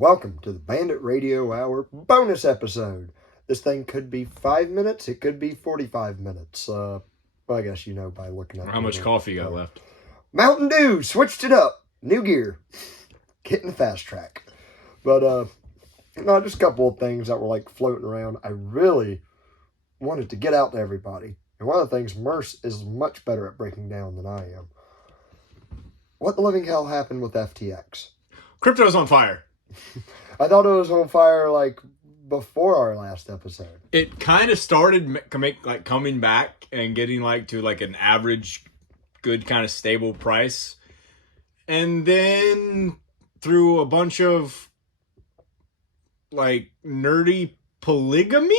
welcome to the Bandit Radio Hour bonus episode. This thing could be 5 minutes, it could be 45 minutes. Well, I guess you know by looking at how much coffee you got left. Mountain Dew, switched it up. New gear. Getting the fast track. But, just a couple of things that were like floating around. I really wanted to get out to everybody. And one of the things, Merce is much better at breaking down than I am. What the living hell happened with FTX? Crypto's on fire. I thought it was on fire like before our last episode. It kind of started coming back and getting to an average, good kind of stable price, and then through a bunch of nerdy polygamy,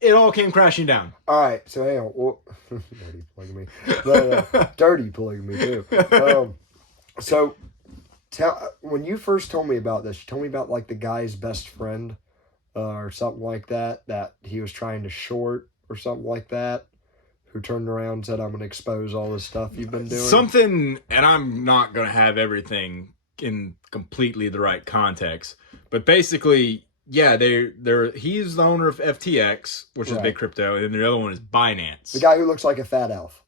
it all came crashing down. All right, so hang on. Well, dirty polygamy, but dirty polygamy too. So. When you first told me about this, you told me about the guy's best friend or something like that he was trying to short or something like that, who turned around and said, I'm going to expose all this stuff you've been doing. Something, and I'm not going to have everything in completely the right context, but basically, yeah, he's the owner of FTX, which is big crypto, and then the other one is Binance. The guy who looks like a fat elf.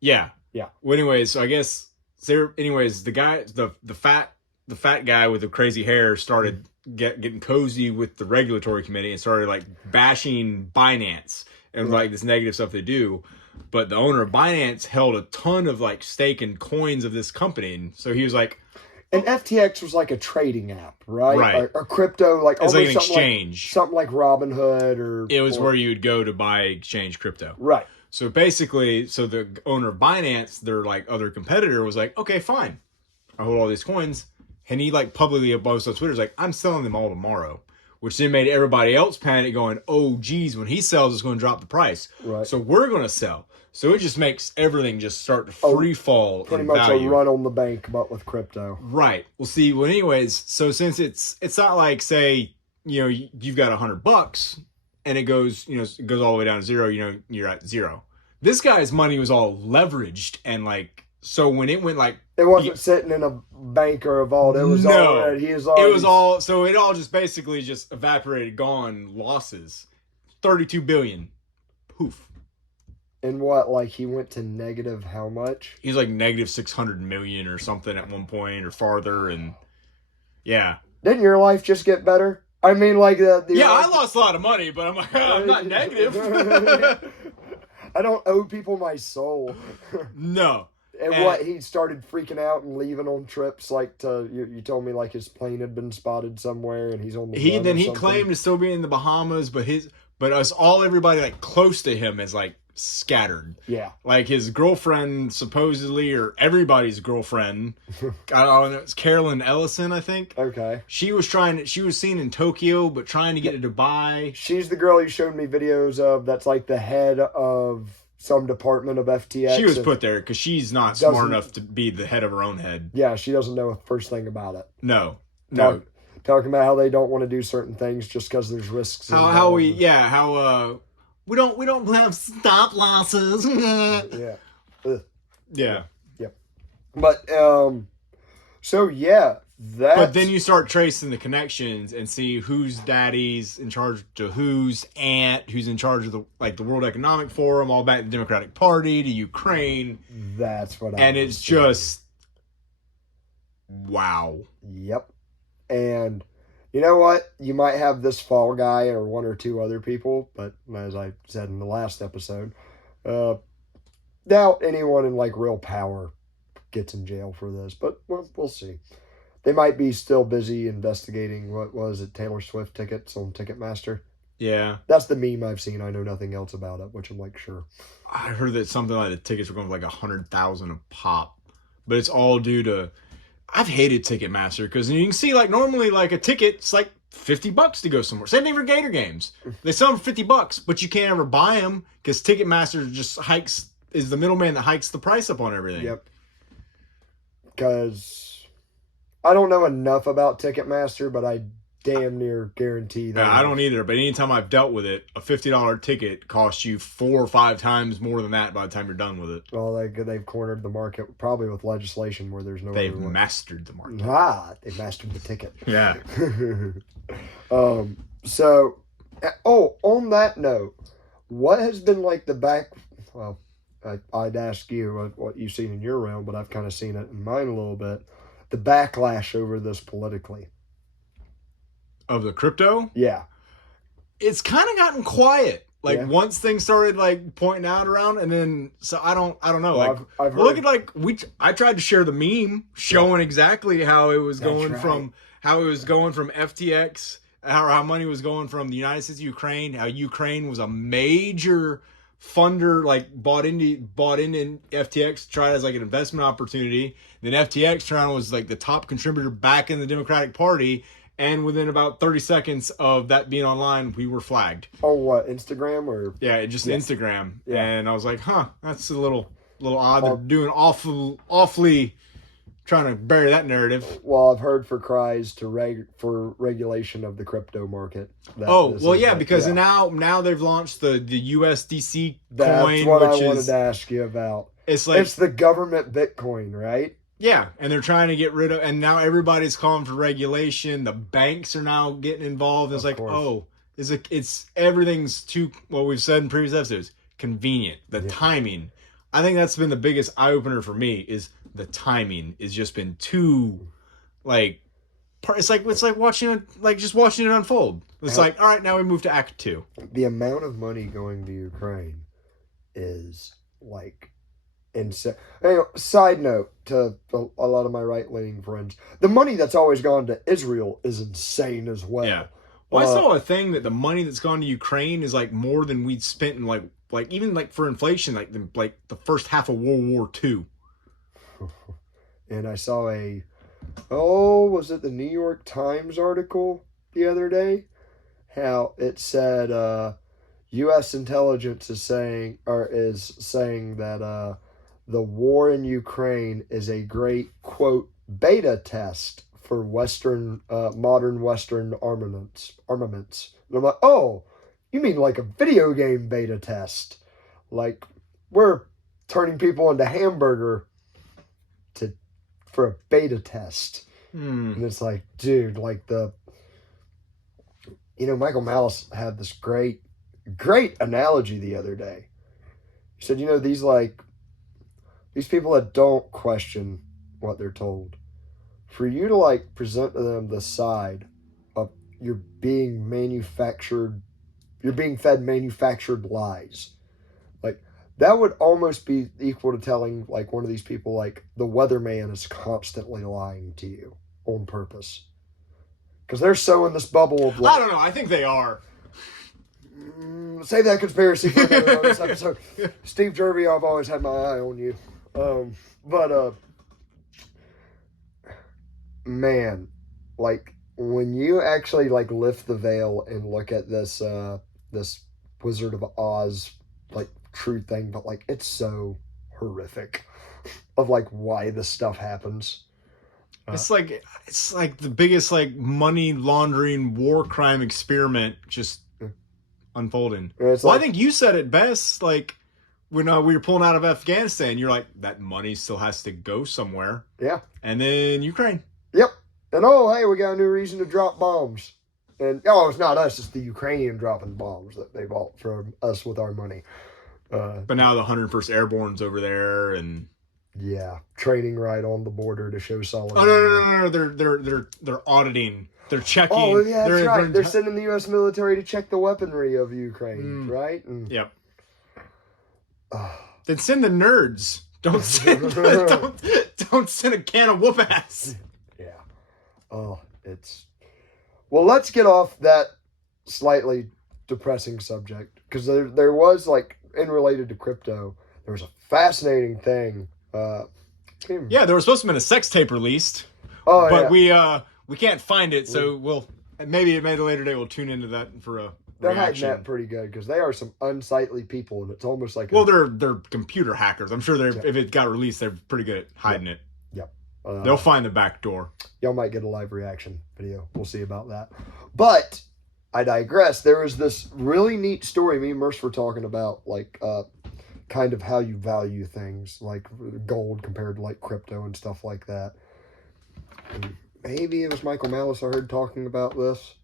Yeah. Yeah. Well, anyways, so I guess... So, anyways, the guy, the fat guy with the crazy hair started getting cozy with the regulatory committee and started bashing Binance and this negative stuff they do. But the owner of Binance held a ton of stake and coins of this company, and so he was like, and FTX was like a trading app, right? Right. Or crypto, it's like an exchange, something like Robinhood or. It was where you would go to buy exchange crypto, right? So basically, the owner of Binance, their other competitor, was like, okay, fine, I hold all these coins, and he publicly posted on Twitter, like, I'm selling them all tomorrow, which then made everybody else panic, going, oh geez, when he sells, it's going to drop the price, right? So we're going to sell. So it just makes everything just start to free fall. Pretty much value. A run on the bank, but with crypto, right? Well, see, well, anyways, so since it's not like, say, you've got $100. And it goes, it goes all the way down to zero, you're at zero. This guy's money was all leveraged, and so when it went it wasn't sitting in a bank or a vault. It was so it all just basically just evaporated, gone, losses. 32 billion. Poof. And what, he went to negative how much? He's negative 600 million or something at one point, or farther, and yeah. Didn't your life just get better? I mean, I lost a lot of money, but I'm not negative. I don't owe people my soul. No. And what, he started freaking out and leaving on trips, you told me, his plane had been spotted somewhere and he's on the run he claimed to still be in the Bahamas, but everybody close to him is scattered. Yeah. His girlfriend, supposedly, or everybody's girlfriend, I don't know, it's Carolyn Ellison, I think. Okay. She was seen in Tokyo, but trying to get to Dubai. She's the girl you showed me videos of that's the head of some department of FTX. She was put there because she's not smart enough to be the head of her own head. Yeah, she doesn't know a first thing about it. No. Talking about how they don't want to do certain things just because there's risks. We don't have stop losses. Yeah. Ugh. Yeah. Yep. But so yeah, but then you start tracing the connections and see whose daddy's in charge to whose aunt, who's in charge of the World Economic Forum, all back to the Democratic Party, to Ukraine. That's what and it's just wow. Yep. And you know what? You might have this fall guy or one or two other people, but as I said in the last episode, doubt anyone in real power gets in jail for this, but we'll see. They might be still busy investigating, what was it, Taylor Swift tickets on Ticketmaster? Yeah. That's the meme I've seen. I know nothing else about it, which I'm sure. I heard that something the tickets were going for $100,000 a pop, but it's all due to... I've hated Ticketmaster because you can see normally a ticket's $50 to go somewhere. Same thing for Gator games. They sell them for $50, but you can't ever buy them because Ticketmaster just is the middleman that hikes the price up on everything. Yep. Because I don't know enough about Ticketmaster, but I damn near guarantee that. I don't either, but anytime I've dealt with it, a $50 ticket costs you 4 or 5 times more than that by the time you're done with it. Well, they've cornered the market, probably with legislation where there's no. They've mastered the market. They've mastered the ticket. Yeah. So, on that note, what has been like the back? Well, I'd ask you what you've seen in your realm, but I've kind of seen it in mine a little bit. The backlash over this politically. Of the crypto? Yeah. It's kind of gotten quiet. Like once things started like pointing out around, and then so I don't know. Well, I've heard, look at I tried to share the meme showing exactly how it was going from FTX, how money was going from the United States to Ukraine, how Ukraine was a major funder, like bought into FTX, tried as like an investment opportunity. Then FTX was like the top contributor back in the Democratic Party. And within about 30 seconds of that being online, we were flagged. Oh, what, Instagram or? Yeah, just Instagram. Yeah. And I was like, that's a little odd. They're doing awfully trying to bury that narrative. Well, I've heard for cries for regulation of the crypto market. Because now they've launched the USDC coin. That's what I wanted to ask you about. It's like it's the government Bitcoin, right? Yeah, and they're trying to get rid of, and now everybody's calling for regulation. The banks are now getting involved. It's it's everything's too, what we've said in previous episodes, convenient. The timing. I think that's been the biggest eye opener for me is the timing has just been too, it's like watching it unfold. It's like, all right, now we move to Act 2. The amount of money going to Ukraine is insane. Anyway, side note to a lot of my right-leaning friends, the money that's always gone to Israel is insane as well. Yeah. Well, I saw a thing that the money that's gone to Ukraine is more than we'd spent in even for inflation, the first half of World War II. And I saw was it the New York Times article the other day? How it said U.S. intelligence is saying that the war in Ukraine is a great, quote, beta test for modern Western armaments. And I'm like, oh, you mean like a video game beta test? Like, we're turning people into hamburger for a beta test. And it's like, dude, Michael Malice had this great analogy the other day. He said, these people that don't question what they're told, for you to present to them the side of you're being fed manufactured lies, that would almost be equal to telling one of these people the weatherman is constantly lying to you on purpose, because they're so in this bubble of I don't know. I think they are. Save that conspiracy for another bonus episode. Steve Jervy, I've always had my eye on you. Man, when you actually lift the veil and look at this Wizard of Oz true thing, but it's so horrific of why this stuff happens. It's like the biggest money laundering war crime experiment just unfolding. I think you said it best. When we were pulling out of Afghanistan, you're like, that money still has to go somewhere. Yeah. And then Ukraine. Yep. And hey, we got a new reason to drop bombs. And it's not us, it's the Ukrainian dropping bombs that they bought from us with our money. But now the 101st Airborne's over there, and training right on the border to show solidarity. Oh no! They're auditing. They're checking. Oh yeah, that's right. They're sending the U.S. military to check the weaponry of Ukraine, right? Yep. Then send the nerds. Don't send a can of whoop ass. Yeah. Oh, well. Let's get off that slightly depressing subject, because there was in related to crypto, there was a fascinating thing. There was supposed to have been a sex tape released. Oh, but we can't find it, so we'll maybe at a later day we'll tune into that for a They're reaction. hiding that pretty good, because they are some unsightly people, and it's almost like they're computer hackers. I'm sure if it got released, they're pretty good at hiding it. Yep. They'll find the back door. Y'all might get a live reaction video. We'll see about that. But I digress. There was this really neat story. Me and Merce were talking about, like, kind of how you value things, like gold compared to like crypto and stuff like that. And maybe it was Michael Malice I heard talking about this.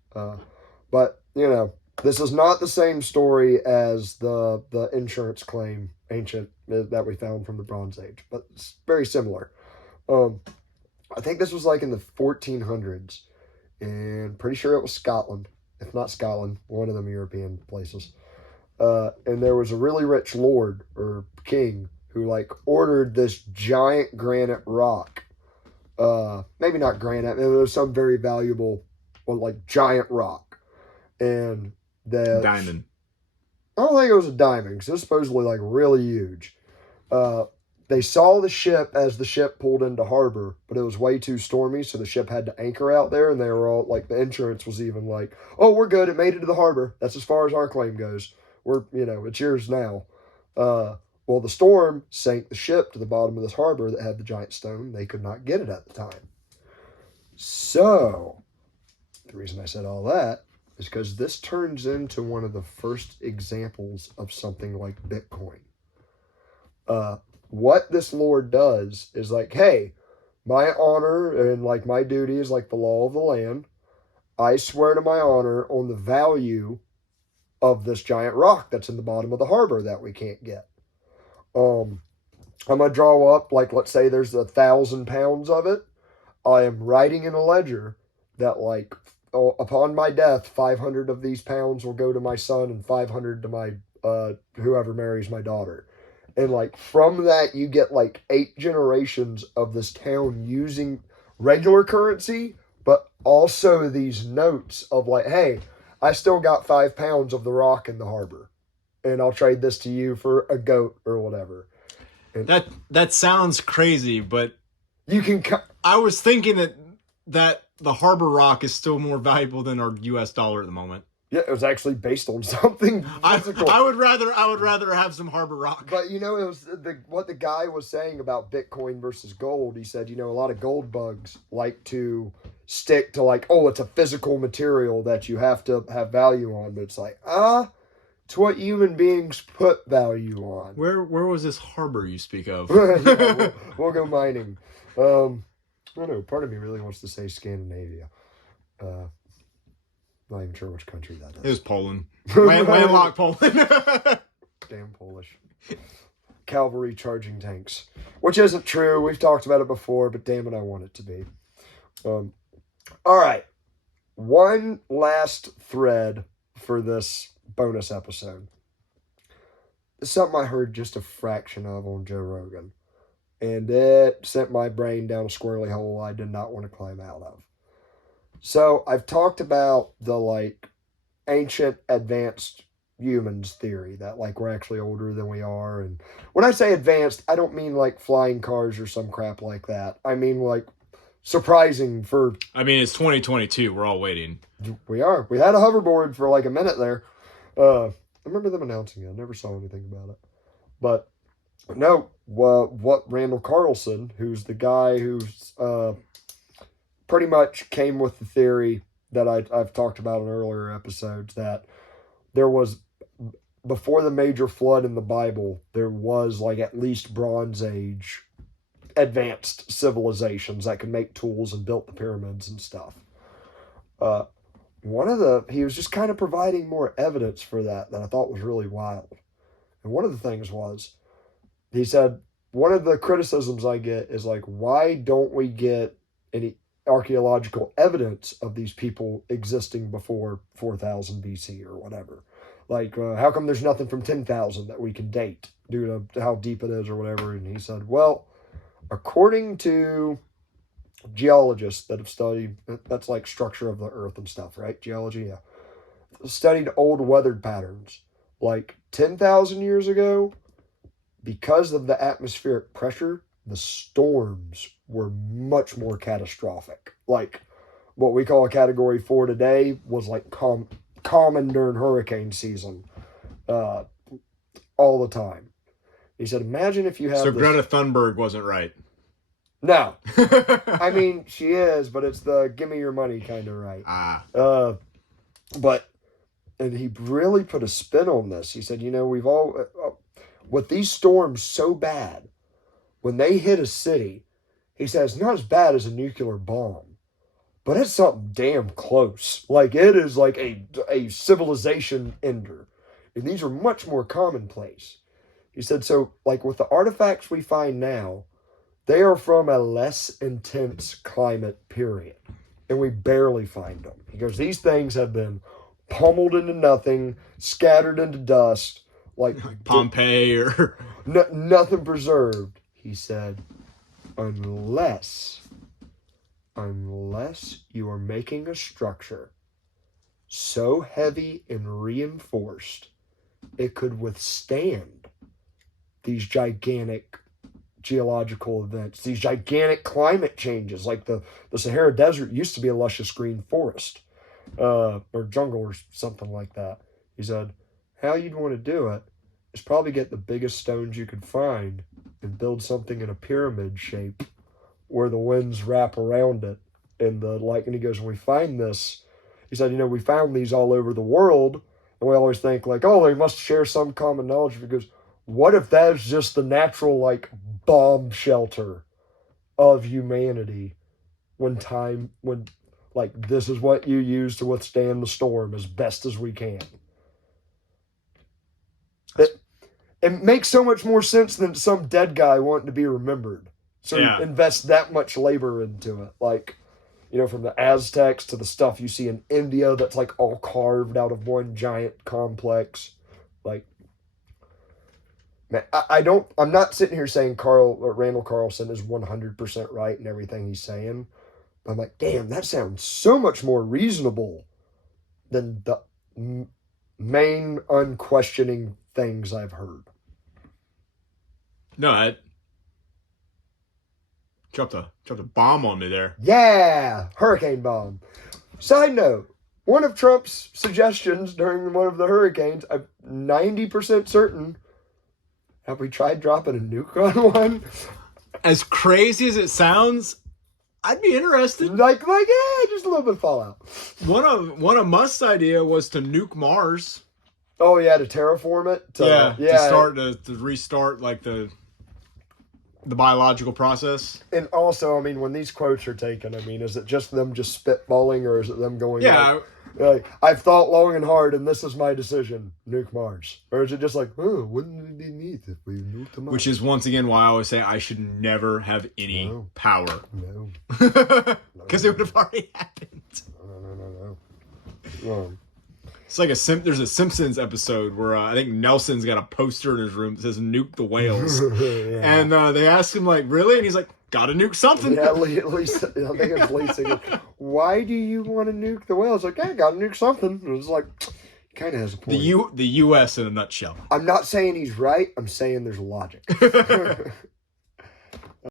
But, you know, this is not the same story as the insurance claim, ancient, that we found from the Bronze Age. But it's very similar. I think this was like in the 1400s. And pretty sure it was Scotland. If not Scotland, one of them European places. And there was a really rich lord or king who like ordered this giant granite rock. Maybe not granite. It was some very valuable, like giant rock. And that diamond. I don't think it was a diamond because it was supposedly like really huge. They saw the ship as the ship pulled into harbor, but it was way too stormy, so the ship had to anchor out there, and they were all like, the insurance was even like, "Oh, we're good. It made it to the harbor. That's as far as our claim goes. We're, you know, it's yours now." Well, the storm sank the ship to the bottom of this harbor that had the giant stone. They could not get it at the time. So, the reason I said all that is because this turns into one of the first examples of something like Bitcoin. What this lord does is like, hey, my honor and like my duty is like the law of the land. I swear to my honor on the value of this giant rock that's in the bottom of the harbor that we can't get. I'm going to draw up, like, let's say there's 1,000 pounds of it. I am writing in a ledger that, like, upon my death, 500 of these pounds will go to my son and 500 to my, whoever marries my daughter. And, like, from that, you get, like, 8 generations of this town using regular currency, but also these notes of, like, hey, I still got 5 pounds of the rock in the harbor, and I'll trade this to you for a goat or whatever. And that sounds crazy, but you can. I was thinking that the harbor rock is still more valuable than our U.S. dollar at the moment. Yeah, it was actually based on something physical. I would rather have some harbor rock. But you know, it was what the guy was saying about Bitcoin versus gold. He said, you know, a lot of gold bugs like to stick to like, oh, it's a physical material that you have to have value on. But it's like, it's what human beings put value on. Where was this harbor you speak of? Yeah, we'll go mining. I don't know. Part of me really wants to say Scandinavia. Not even sure which country that is. It was Poland. Landlocked Poland. Damn Polish. Cavalry charging tanks. Which isn't true. We've talked about it before, but damn it, I want it to be. All right. One last thread for this bonus episode. It's something I heard just a fraction of on Joe Rogan. And it sent my brain down a squirrely hole I did not want to climb out of. So I've talked about the like ancient advanced humans theory that like we're actually older than we are. And when I say advanced, I don't mean like flying cars or some crap like that. I mean like surprising for... I mean, it's 2022. We're all waiting. We are. We had a hoverboard for like a minute there. I remember them announcing it. I never saw anything about it. But no, what Randall Carlson, who's the guy who's... pretty much came with the theory that I've talked about in earlier episodes, that there was, before the major flood in the Bible, there was like at least Bronze Age advanced civilizations that could make tools and built the pyramids and stuff. He was just kind of providing more evidence for that I thought was really wild. And one of the things was, he said, one of the criticisms I get is like, why don't we get any archaeological evidence of these people existing before 4000 BC or whatever? Like, how come there's nothing from 10,000 that we can date due to how deep it is or whatever? And he said, well, according to geologists that have studied, that's like structure of the earth and stuff, right? Geology, yeah. Studied old weathered patterns. Like 10,000 years ago, because of the atmospheric pressure, the storms were much more catastrophic. Like, what we call a Category 4 today was like common during hurricane season all the time. He said, imagine if you had... So Greta Thunberg wasn't right. No. I mean, she is, but it's the give me your money kind of right. But, and he really put a spin on this. He said, we've all, with these storms so bad, when they hit a city, he says, not as bad as a nuclear bomb, but it's something damn close. Like, it is like a civilization ender. And these are much more commonplace. He said, so, like, with the artifacts we find now, they are from a less intense climate period. And we barely find them. He goes, these things have been pummeled into nothing, scattered into dust. Like Pompeii or... nothing preserved. He said, unless you are making a structure so heavy and reinforced, it could withstand these gigantic geological events, these gigantic climate changes. Like the Sahara Desert used to be a luscious green forest, or jungle or something like that. He said, how you'd want to do it is probably get the biggest stones you could find and build something in a pyramid shape where the winds wrap around it. And and he goes, when we find this, he said, we found these all over the world, and we always think like, oh, they must share some common knowledge. He goes, what if that's just the natural, like, bomb shelter of humanity when like, this is what you use to withstand the storm as best as we can. It makes so much more sense than some dead guy wanting to be remembered. So you invest that much labor into it. Like, from the Aztecs to the stuff you see in India that's like all carved out of one giant complex. Like, man, I'm not sitting here saying Randall Carlson is 100% right in everything he's saying. But I'm like, damn, that sounds so much more reasonable than the main unquestioning things I've heard. No, I dropped a bomb on me there. Yeah, hurricane bomb. Side note, one of Trump's suggestions during one of the hurricanes, I'm 90% certain, have we tried dropping a nuke on one? As crazy as it sounds, I'd be interested. Like, yeah, just a little bit of fallout. One of Musk's idea was to nuke Mars. Oh yeah, to terraform it. To restart like the biological process. And also, I mean, when these quotes are taken, I mean, is it just them just spitballing, or is it them going? Yeah. Like, I've thought long and hard, and this is my decision: nuke Mars. Or is it just like, wouldn't it be neat if we nuked Mars? Which is once again why I always say I should never have any power. No. Because it would have already happened. No. It's like there's a Simpsons episode where I think Nelson's got a poster in his room that says "Nuke the whales," and they ask him like, "Really?" And he's like, "Gotta nuke something." Yeah, at least I think it's Lisa. Why do you want to nuke the whales? Like, yeah, gotta nuke something. And it's like, kind of has a point. The U.S. in a nutshell. I'm not saying he's right. I'm saying there's logic.